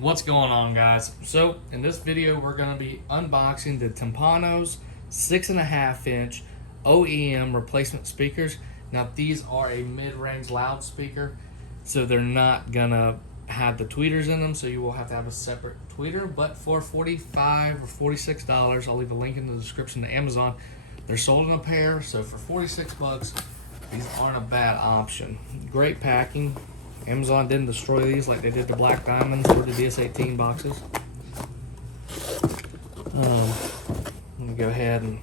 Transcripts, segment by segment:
What's going on, guys? So in this video we're going to be unboxing the Timpano's 6.5 inch OEM replacement speakers. Now these are a mid-range loudspeaker, so they're not gonna have the tweeters in them, so you will have to have a separate tweeter. But for $45 or $46, I'll leave a link in the description to Amazon. They're sold in a pair, so for 46 bucks these aren't a bad option. Great packing. Amazon didn't destroy these like they did the Black Diamonds or the DS18 boxes. Let me go ahead and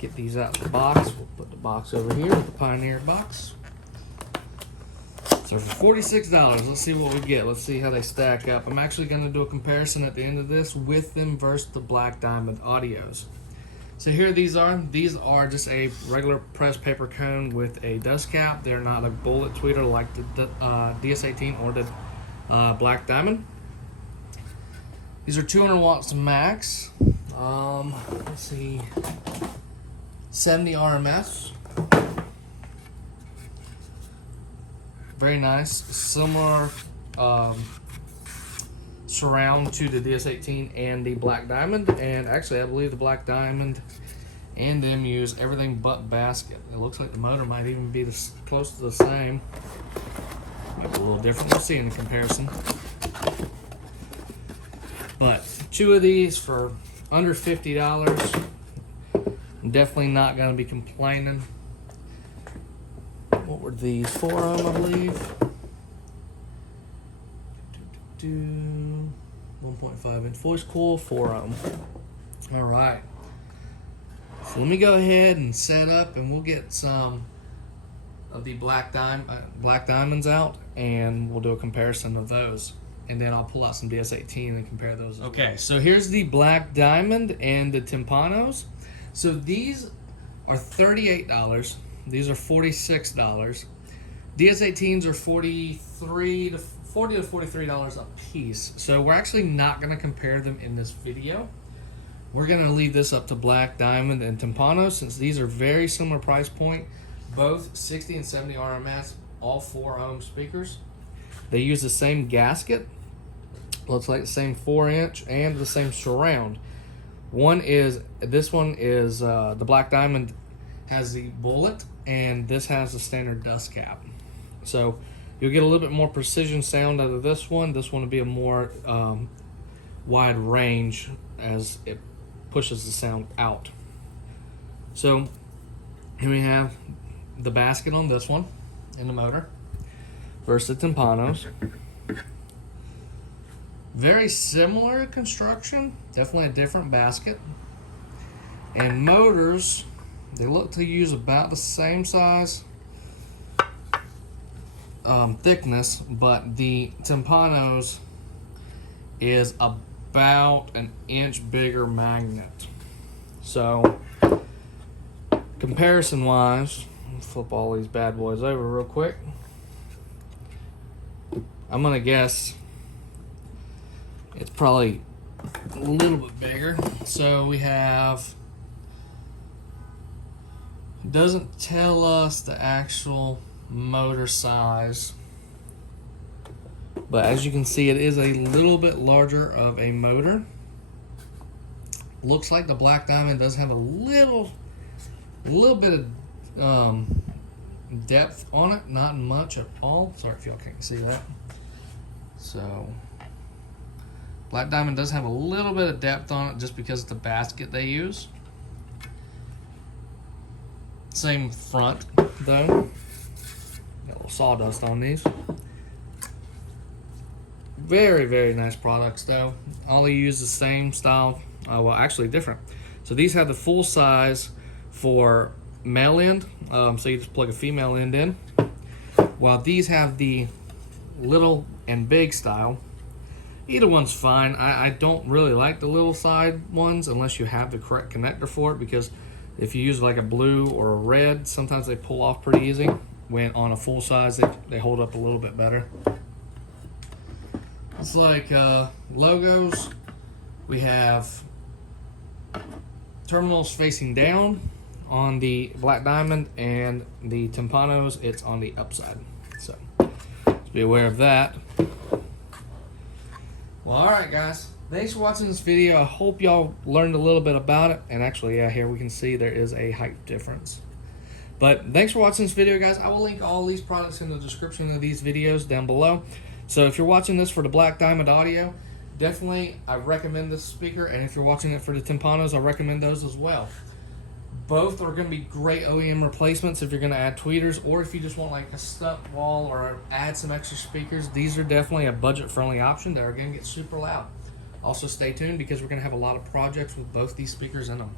get these out of the box. We'll put the box over here with the Pioneer box. So for $46, let's see what we get. Let's see how they stack up. I'm actually going to do a comparison at the end of this with them versus the Black Diamond audios. So here these are. These are just a regular pressed paper cone with a dust cap. They're not a bullet tweeter like the DS18 or the Black Diamond. These are 200 watts max. Let's see, 70 RMS. Very nice. Similar surround to the DS18 and the Black Diamond, and actually I believe the Black Diamond and them use everything but basket. It looks like the motor might even be close to the same. Might be a little different. We'll see in the comparison. But two of these for under $50. I'm definitely not going to be complaining. What were these? 4 of them, I believe. 1.5 inch voice coil, 4 of them. All right. So let me go ahead and set up, and we'll get some of the Black Diamonds out, and we'll do a comparison of those. And then I'll pull out some DS18 and compare those. Okay, so here's the Black Diamond and the Timpanos. So these are $38. These are $46. DS18s are $40 to $43 a piece. So we're actually not going to compare them in this video. We're going to leave this up to Black Diamond and Timpano, since these are very similar price point. Both 60 and 70 RMS, all 4 ohm speakers. They use the same gasket. Looks like the same 4 inch and the same surround. This one is the Black Diamond has the bullet, and this has the standard dust cap. So you'll get a little bit more precision sound out of this one. This one will be a more wide range as it pushes the sound out. So here we have the basket on this one in the motor versus the Timpanos. Very similar construction, definitely a different basket. And motors, they look to use about the same size thickness, but the Timpanos is about an inch bigger magnet. So comparison wise, flip all these bad boys over real quick. I'm gonna guess it's probably a little bit bigger. So we have, doesn't tell us the actual motor size, but as you can see, it is a little bit larger of a motor. Looks like the Black Diamond does have a little bit of depth on it, not much at all. Sorry if y'all can't see that. So Black Diamond does have a little bit of depth on it just because of the basket they use. Same front though. Got a little sawdust on these. Very, very nice products though. All they use the same style. Well, actually different. So these have the full size for male end. So you just plug a female end in. While these have the little and big style. Either one's fine. I don't really like the little side ones unless you have the correct connector for it, because if you use like a blue or a red, sometimes they pull off pretty easy. When on a full size, they hold up a little bit better. It's like logos. We have terminals facing down on the Black Diamond, and the Timpanos, it's on the upside. So just be aware of that. Well, alright guys, thanks for watching this video. I hope y'all learned a little bit about it. And actually, yeah, here we can see there is a height difference. But thanks for watching this video, guys. I will link all these products in the description of these videos down below. So if you're watching this for the Black Diamond audio, definitely I recommend this speaker. And if you're watching it for the Timpanos, I recommend those as well. Both are going to be great OEM replacements if you're going to add tweeters, or if you just want like a stump wall or add some extra speakers. These are definitely a budget-friendly option. They're going to get super loud. Also stay tuned because we're going to have a lot of projects with both these speakers in them.